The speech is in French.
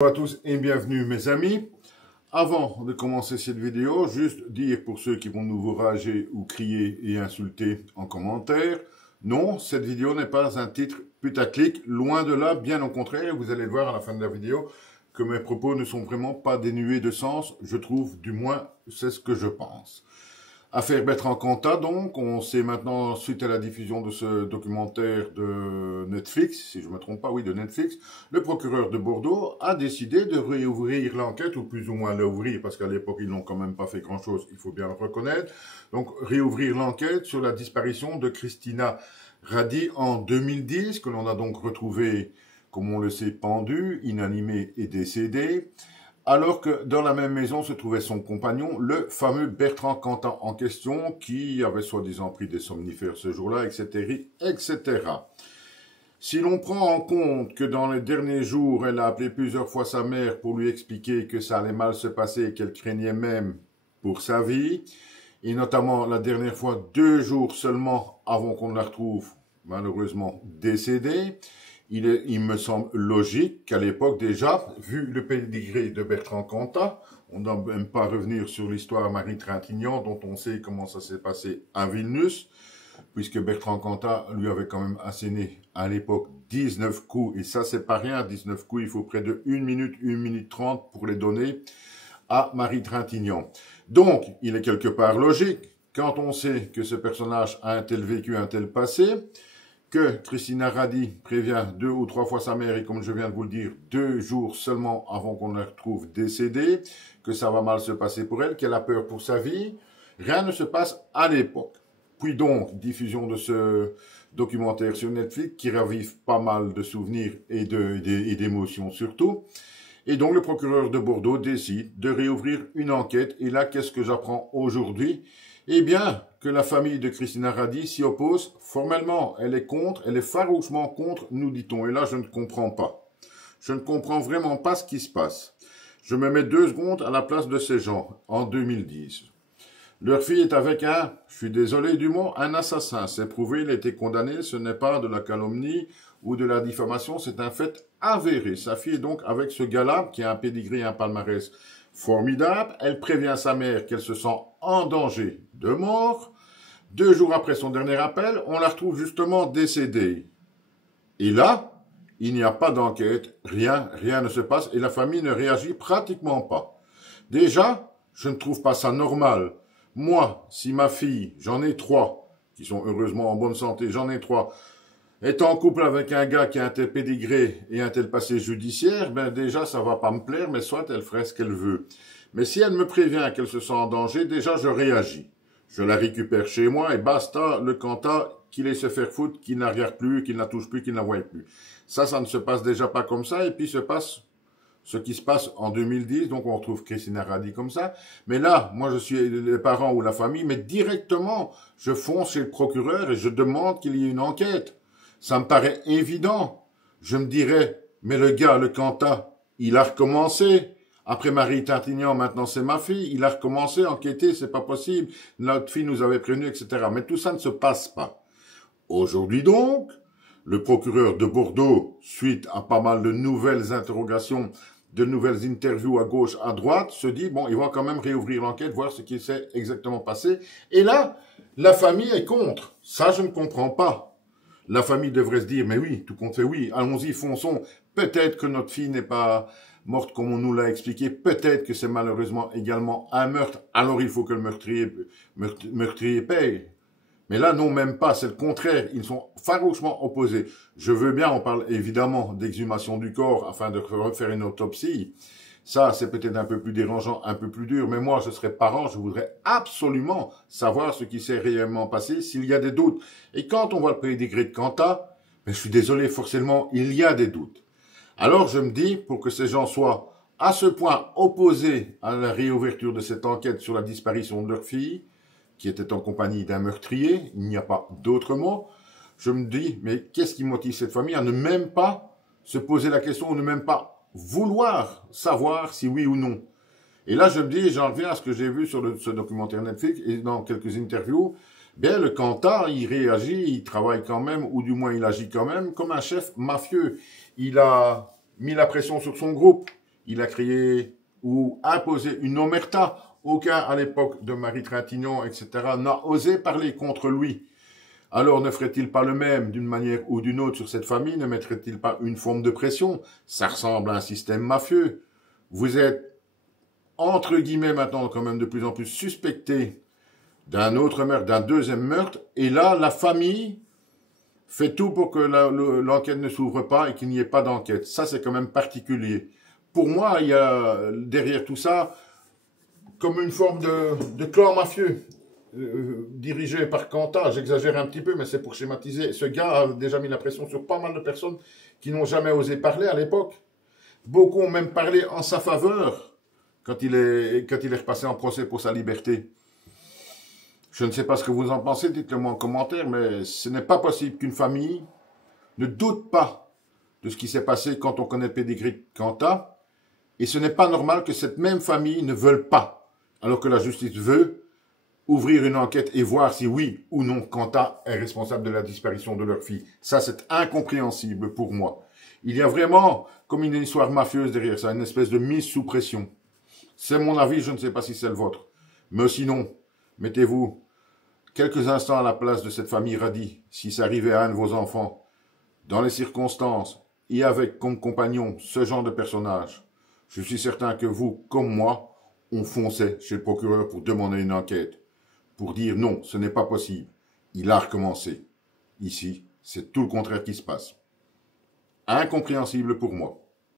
Bonjour à tous et bienvenue mes amis. Avant de commencer cette vidéo, juste dire pour ceux qui vont nous rager ou crier et insulter en commentaire, non, cette vidéo n'est pas un titre putaclic, loin de là, bien au contraire, vous allez voir à la fin de la vidéo que mes propos ne sont vraiment pas dénués de sens, je trouve, du moins, c'est ce que je pense. Affaire Bertrand Cantat, donc, on sait maintenant, suite à la diffusion de ce documentaire de Netflix, si je ne me trompe pas, oui, de Netflix, le procureur de Bordeaux a décidé de réouvrir l'enquête, ou plus ou moins l'ouvrir, parce qu'à l'époque, ils n'ont quand même pas fait grand-chose, il faut bien le reconnaître. Donc, réouvrir l'enquête sur la disparition de Christina Radi en 2010, que l'on a donc retrouvée, comme on le sait, pendue, inanimée et décédée, alors que dans la même maison se trouvait son compagnon, le fameux Bertrand Cantat en question, qui avait soi-disant pris des somnifères ce jour-là, etc., etc. Si l'on prend en compte que dans les derniers jours, elle a appelé plusieurs fois sa mère pour lui expliquer que ça allait mal se passer et qu'elle craignait même pour sa vie, et notamment la dernière fois 2 jours seulement avant qu'on la retrouve malheureusement décédée, il me semble logique qu'à l'époque déjà, vu le pédigré de Bertrand Cantat, on ne doit même pas revenir sur l'histoire Marie Trintignant, dont on sait comment ça s'est passé à Vilnius, puisque Bertrand Cantat lui avait quand même asséné à l'époque 19 coups, et ça c'est pas rien, 19 coups, il faut près de 1 minute 30 pour les donner à Marie Trintignant. Donc, il est quelque part logique, quand on sait que ce personnage a un tel vécu, un tel passé, que Christina Radi prévient 2 ou 3 fois sa mère, et comme je viens de vous le dire, 2 jours seulement avant qu'on la retrouve décédée, que ça va mal se passer pour elle, qu'elle a peur pour sa vie, rien ne se passe à l'époque. Puis donc, diffusion de ce documentaire sur Netflix, qui ravive pas mal de souvenirs et d'émotions surtout. Et donc, le procureur de Bordeaux décide de réouvrir une enquête. Et là, qu'est-ce que j'apprends aujourd'hui? Eh bien, que la famille de Christina Radi s'y oppose formellement. Elle est contre, elle est farouchement contre, nous dit-on. Et là, je ne comprends pas. Je ne comprends vraiment pas ce qui se passe. Je me mets 2 secondes à la place de ces gens, en 2010. Leur fille est avec je suis désolé du mot, un assassin. C'est prouvé, il a été condamné, ce n'est pas de la calomnie ou de la diffamation, c'est un fait avéré. Sa fille est donc avec ce gars-là, qui a un pédigré et un palmarès formidable. Elle prévient sa mère qu'elle se sent en danger de mort. 2 jours après son dernier appel, on la retrouve justement décédée. Et là, il n'y a pas d'enquête, rien ne se passe et la famille ne réagit pratiquement pas. Déjà, je ne trouve pas ça normal. Moi, si ma fille, j'en ai 3, qui sont heureusement en bonne santé, j'en ai 3, est en couple avec un gars qui a un tel pédigré et un tel passé judiciaire, ben déjà ça va pas me plaire, mais soit elle ferait ce qu'elle veut. Mais si elle me prévient qu'elle se sent en danger, déjà je réagis. Je la récupère chez moi et basta le Cantat qu'il aille se faire foutre, qu'il la regarde plus, qu'il ne la touche plus, qu'il ne la voie plus. Ça ne se passe déjà pas comme ça, et puis se passe ce qui se passe en 2010, donc on retrouve Christina Radi comme ça. Mais là, moi je suis les parents ou la famille, mais directement, je fonce chez le procureur et je demande qu'il y ait une enquête. Ça me paraît évident. Je me dirais, mais le gars, le Cantat, il a recommencé. Après Marie Trintignant, maintenant c'est ma fille. Il a recommencé à enquêter, c'est pas possible. Notre fille nous avait prévenu, etc. Mais tout ça ne se passe pas. Aujourd'hui donc, le procureur de Bordeaux, suite à pas mal de nouvelles interrogations, de nouvelles interviews à gauche, à droite, se dit, bon, il va quand même réouvrir l'enquête, voir ce qui s'est exactement passé. Et là, la famille est contre. Ça, je ne comprends pas. La famille devrait se dire, mais oui, tout compte fait, oui, allons-y, fonçons. Peut-être que notre fille n'est pas morte comme on nous l'a expliqué. Peut-être que c'est malheureusement également un meurtre. Alors il faut que le meurtrier paye. Mais là, non, même pas. C'est le contraire. Ils sont farouchement opposés. Je veux bien, on parle évidemment d'exhumation du corps afin de refaire une autopsie. Ça, c'est peut-être un peu plus dérangeant, un peu plus dur. Mais moi, je serais parent, je voudrais absolument savoir ce qui s'est réellement passé, s'il y a des doutes. Et quand on voit le pédigré de Cantat, mais je suis désolé, forcément, il y a des doutes. Alors, je me dis, pour que ces gens soient à ce point opposés à la réouverture de cette enquête sur la disparition de leur fille, qui était en compagnie d'un meurtrier, il n'y a pas d'autre mot, je me dis, mais qu'est-ce qui motive cette famille à ne même pas se poser la question, ou ne même pas vouloir savoir si oui ou non. Et là, je me dis, j'en reviens à ce que j'ai vu sur ce documentaire Netflix et dans quelques interviews, bien, le Cantat, il réagit, il travaille quand même, ou du moins il agit quand même, comme un chef mafieux. Il a mis la pression sur son groupe. il a créé ou imposé une omerta. Aucun, à l'époque de Marie Trintignant, etc., n'a osé parler contre lui. Alors ne ferait-il pas le même d'une manière ou d'une autre sur cette famille? Ne mettrait-il pas une forme de pression? Ça ressemble à un système mafieux. Vous êtes, entre guillemets maintenant, quand même de plus en plus suspecté d'un autre meurtre, d'un deuxième meurtre, et là, la famille fait tout pour que l'enquête ne s'ouvre pas et qu'il n'y ait pas d'enquête. Ça, c'est quand même particulier. Pour moi, il y a derrière tout ça comme une forme de clan mafieux. Dirigé par Kanta, j'exagère un petit peu, mais c'est pour schématiser. Ce gars a déjà mis la pression sur pas mal de personnes qui n'ont jamais osé parler à l'époque. Beaucoup ont même parlé en sa faveur quand il est repassé en procès pour sa liberté. Je ne sais pas ce que vous en pensez, dites-le moi en commentaire, mais ce n'est pas possible qu'une famille ne doute pas de ce qui s'est passé quand on connaît le pédigree de Kanta, et ce n'est pas normal que cette même famille ne veuille pas, alors que la justice veut, ouvrir une enquête et voir si oui ou non Kanta est responsable de la disparition de leur fille. Ça, c'est incompréhensible pour moi. Il y a vraiment comme une histoire mafieuse derrière ça, une espèce de mise sous pression. C'est mon avis, je ne sais pas si c'est le vôtre. Mais sinon, mettez-vous quelques instants à la place de cette famille radie, si ça arrivait à un de vos enfants, dans les circonstances et avec comme compagnon ce genre de personnage. Je suis certain que vous, comme moi, on fonçait chez le procureur pour demander une enquête, pour dire non, ce n'est pas possible. Il a recommencé. Ici, c'est tout le contraire qui se passe. Incompréhensible pour moi.